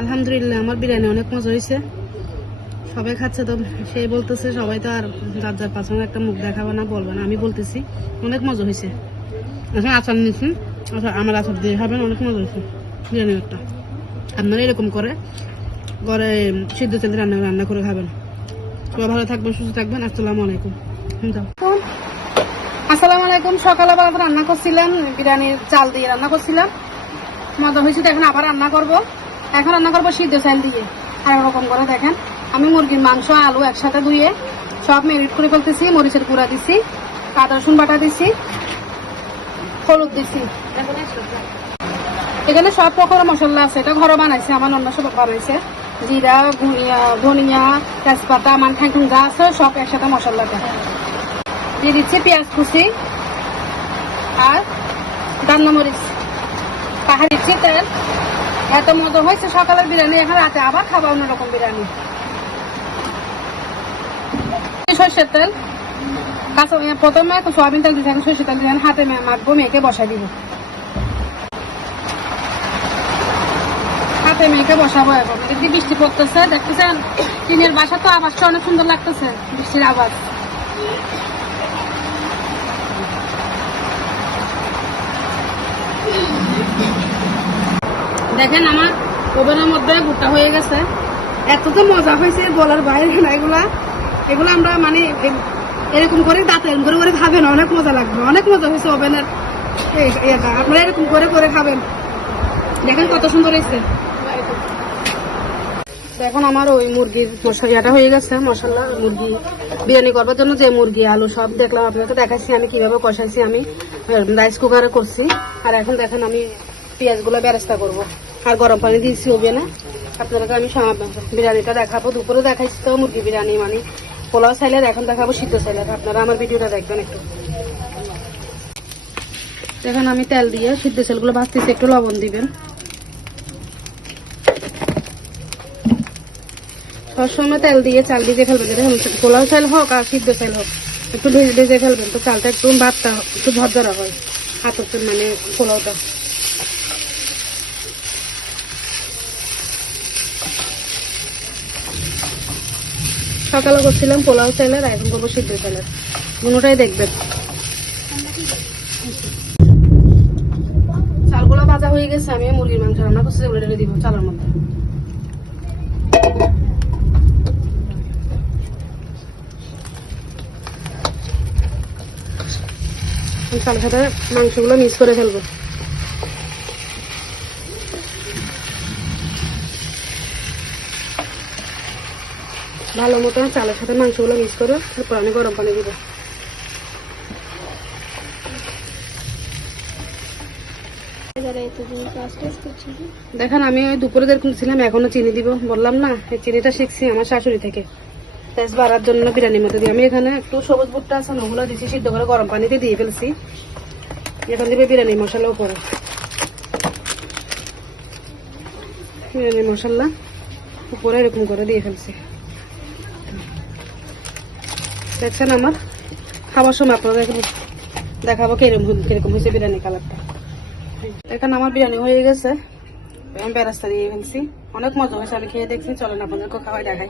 আলহামদুলিল্লাহ, আমার বিরিয়ানি অনেক মজা হয়েছে। সবাই খাচ্ছে তো, সে বলতেছে সবাই তো আর যার যার একটা মুখ দেখাবে না, বলবে না, আমি বলতেছি, অনেক মজা হয়েছে। এখন আচার নিচ্ছি আচ্ছা আমার আচার দিয়ে খাবেন, অনেক মজা হয়েছে, বিরিয়ানি একটা। আপনারা এরকম করে, ঘরে সিদ্ধ তেল রান্না রান্না করে খাবেন। সবাই ভালো থাকবেন, সুস্থ থাকবেন, আসসালামু আলাইকুম। আসসালামু আলাইকুম, সকালবেলা রান্না করছিলাম, বিরিয়ানির চাল দিয়ে রান্না করছিলাম। মজা হয়েছে তো এখন আবার রান্না করব। এখন রান্না করব সিদ্ধ চাল দিয়ে। আর এরকম করে দেখেন, আমি মুরগির মাংস, আলু একসাথে ধুয়ে সব মেরিট করে ফেলতেছি, মরিচের গুঁড়া দিছি, আদা রসুন বাটা দিছি, হলুদ দিছি। এখানে সব প্রকার মশলা আছে। এটা ঘরে বানাইছে, আমার অন্য সব বানাইছে জিরা ধনিয়া, তেজপাতা মানখান যা আছে, সব একসাথে মশলা দেয়। দিয়ে দিচ্ছি পেঁয়াজ কুচি আর রান্না মরিচ। পাহাড় তেল এত মতো হয়েছে সকালের বিরিয়ানি, এখন রাতে আবার খাব অন্যরকম বিরিয়ানি। সর্ষের তেল। কাঁচা প্রথমে সোয়াবিন তেল দিচ্ছি এখন সর্ষের তেল দিচ্ছি হাতে মাখবো মেখে বসাই দিব। হাতে মেখে বসাবো এখন। এদিকে বৃষ্টি পড়তেছে, দেখতেছেন? টিনের বাসা তো আওয়াজটা অনেক সুন্দর লাগতেছে, বৃষ্টির আওয়াজ। দেখেন আমার ওভেনের মধ্যে ভুট্টা হয়ে গেছে। এত তো মজা হয়েছে বলার বাইরে না এগুলা। এগুলো আমরা মানে এরকম করে দাঁতে এরকম করে করে খাবেন, অনেক মজা লাগবে, অনেক মজা হয়েছে ওভেনের আপনারা এরকম করে করে খাবেন। দেখেন কত সুন্দর হয়েছে। এখন আমার ওই মুরগির মশলাটা হয়ে গেছে মশলা মুরগি বিরিয়ানি করবার জন্য যে মুরগি, আলু সব দেখলাম আপনাকে দেখাচ্ছি আমি কীভাবে কষাইছি আমি। রাইস কুকারে করছি। আর এখন দেখেন আমি পেঁয়াজগুলো বেরেস্তা করব। আর গরম পানি দিয়েছি ওভেনে আপনাদেরকে আমি বিরিয়ানিটা দেখাবো। দুপুরে দেখাইছি তো, মুরগি বিরিয়ানি মানে পোলাও চাইলে এখন দেখাবো সিদ্ধ চাইলে আপনারা আমার ভিডিওটা দেখবেন একটু। এখন আমি তেল দিয়ে সিদ্ধ চালগুলো ভাজতেছি, একটু লবণ দিবেন। সবসময় তেল দিয়ে চাল ভিজে ফেলবেন পোলাও চাল হোক আর সিদ্ধ চাল হোক, একটু ভেজে ভেজে ফেলবেন, তো চালটা একটু ভাতটা, একটু ঝরঝরা হয় হাতের মানে পোলাওটা। সকালে করছিলাম, পোলাও চালের আর এখন করব সিদ্ধ চালের দুটাই দেখবেন চালগুলো ভাজা হয়ে গেছে আমি মুরগির মাংস রান্না করছি ওগুলো ঢেলে দিব চালের মধ্যে। চালের সাথে মাংসগুলো মিক্স করে ফেলব। ভালো মতো চালের সাথে মাংসগুলো মিক্স করে তারপর আমি গরম পানি দিব। দেখেন আমি ওই দুপুরে যেরকম ছিলাম এখনও চিনি দিব। বললাম না এই চিনিটা শিখছি আমার শাশুড়ি থেকে। তেজ বাড়ার জন্য বিরিয়ানির মতো দিই আমি এখানে একটু সবুজ ভুট্টা আছে ওগুলো দিচ্ছি সিদ্ধ করে গরম পানিতে দিয়ে ফেলছি। এখন দিবে বিরিয়ানি মশলা উপরে। বিরিয়ানি মশলা উপরে এরকম করে দিয়ে ফেলছি। দেখছেন আমার? খাবার সময় আপনাদের দেখাবো কীরকম কীরকম হয়েছে বিরিয়ানি কালারটা। এখানে আমার বিরিয়ানি হয়ে গেছে। আমি বেরাস্তা দিয়ে ফেলছি। অনেক মজা হয়েছে, আমি খেয়ে দেখছি। চলেন আপনাদেরকে খাওয়াই দেখাই।